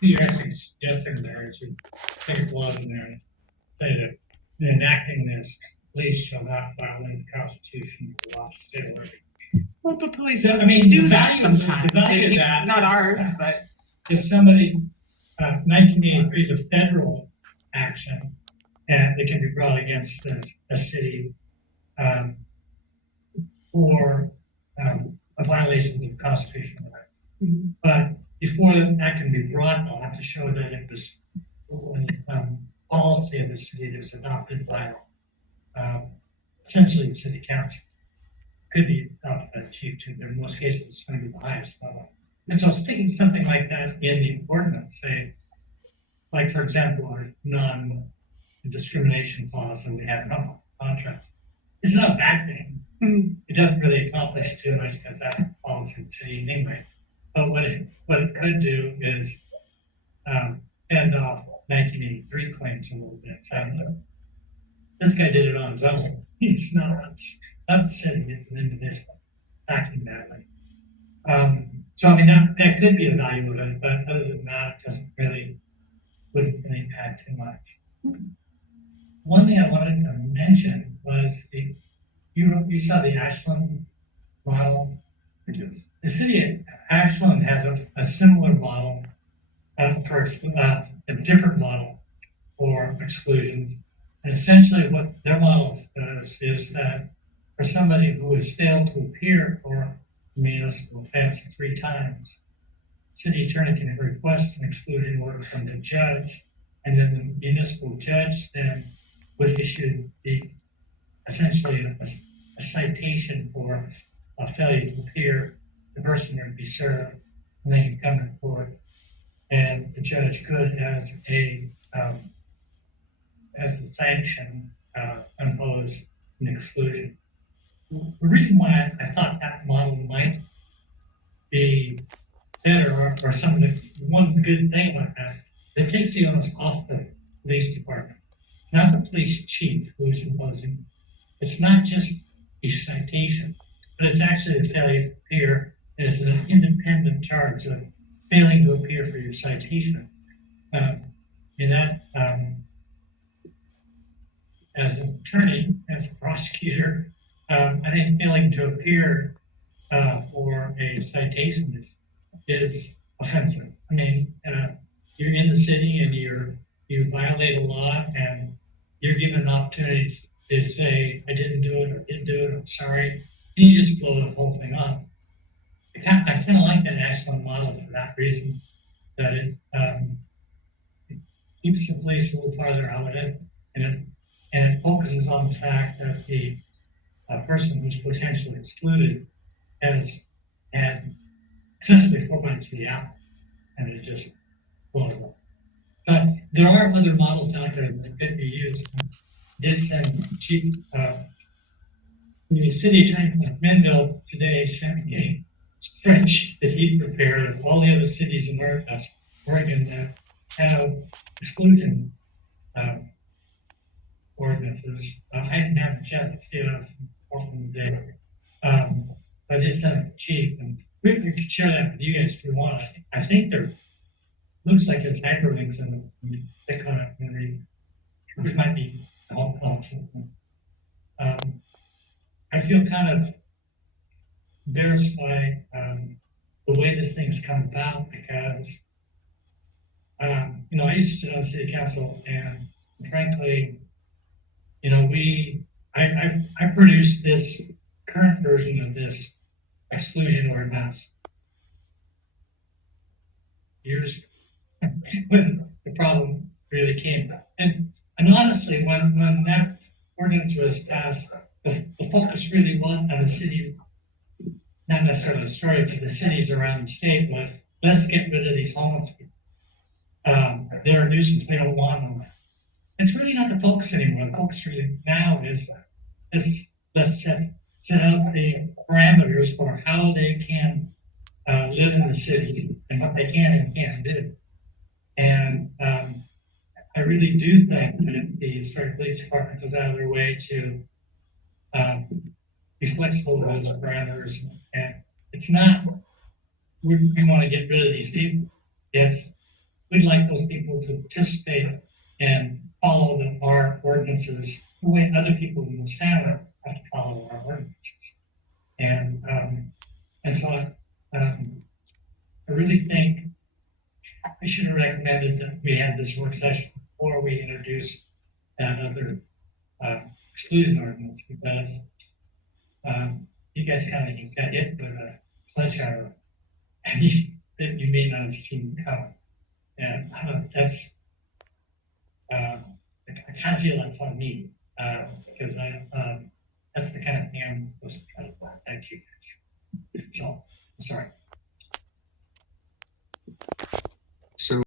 You're actually suggesting there is you take a clause in there and say that in enacting this, police shall not violate the Constitution or the laws of the state of Oregon. Well, but police So, I mean, do the that value- sometimes. the value of that- Not ours, but If somebody, 1983 is a federal action, and it can be brought against a city for violations of constitutional rights. Mhm. But before that can be brought, I'll have to show that it was policy of the city that was adopted by essentially the city council. Could be adopted by the chief too, but in most cases it's going to be the highest level. And so sticking something like that in the ordinance, say, like for example, our non-discrimination clause that we have in our contract, it's not a bad thing. It doesn't really accomplish too much because that's the policy of the city anyway. But what it could do is end off 1983 claims a little bit. So, this guy did it on his own. He's not the city, it's an individual acting badly. So I mean that could be a value of it, but other than that, it wouldn't really impact too much. One thing I wanted to mention was you saw the Ashland model. The city of Ashland has a similar model for a different model for exclusions. And essentially what their model says is that for somebody who has failed to appear for a municipal offense 3 times, the city attorney can request an exclusion order from the judge, and then the municipal judge then would issue essentially a citation for a failure to appear. The person would be served, and they can come to court, and the judge could, as a sanction, impose an exclusion. The reason why I thought that model might be better, or some of the one good thing about that, it takes the onus off the police department. It's not the police chief who's imposing. It's not just a citation, but it's actually a failure to appear. It's an independent charge of failing to appear for your citation. In that, as an attorney, as a prosecutor, I think failing to appear for a citation is offensive. I mean, you're in the city and you violate a law, and you're given an opportunity to say, I didn't do it, or didn't do it, I'm sorry, and you just blow the whole thing off. I kind of like that Ashland model for that reason, that it keeps the police a little farther out of it, and it focuses on the fact that the person who's potentially excluded has had essentially 4 bites of the apple, and it just blows up. But there are other models out there that could be used. Did send chief, the city attorney from Minville today sent me a spreadsheet that he prepared of all the other cities in Oregon that have exclusion ordinances. I didn't have a chance to see it. I was in Portland today. But I did send it to chief, and we could share that with you guys if you want. I think there looks like there's hyperlinks in the click on it and read. It might be helpful. I feel kind of embarrassed by the way this thing's come about because I used to sit on the city council, and frankly, I produced this current version of this exclusion ordinance years ago, when the problem really came. And honestly, when that ordinance was passed, the focus really was on the city, not necessarily Astoria, but the cities around the state, was let's get rid of these homeless people. They're a nuisance, we don't want them. It's really not the focus anymore. The focus really now is let's set out the parameters for how they can live in the city and what they can and can't do. And I really do think that if the Astoria Police Department goes out of their way to be flexible with those parameters, and it's not we want to get rid of these people. It's we'd like those people to participate and follow our ordinances the way other people in the center have to follow our ordinances. And so I really think I should have recommended that we had this work session before we introduced that other exclusion ordinance, because you guys kind of got hit with a sledgehammer and that you may not have seen coming. And that's, I kind of feel that's on me, because that's the kind of thing I'm supposed to try to thank you. So, I'm sorry.